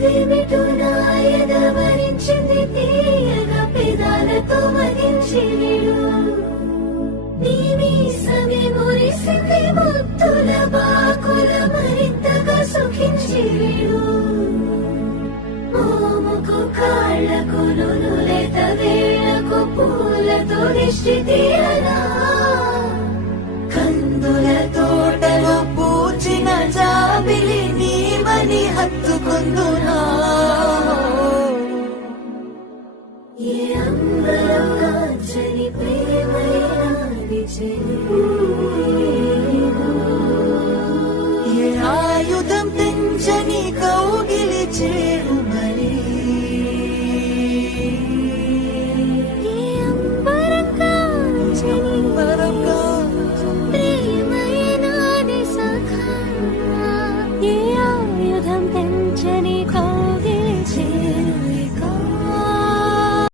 అదేమిటో నాయన భరించింది తీయగా పెదాలతో మదించిడు నీ మీసమే మురిసింది ముద్దుల బాకుల మరింతగా సుఖించిడు మోముకు కాళ్లకు నునులేత వేళ్లకు పూలతో దిష్టి తీయనా కందుల తోటలో పూచిన జాబిలి నీవని హత్తుకుందు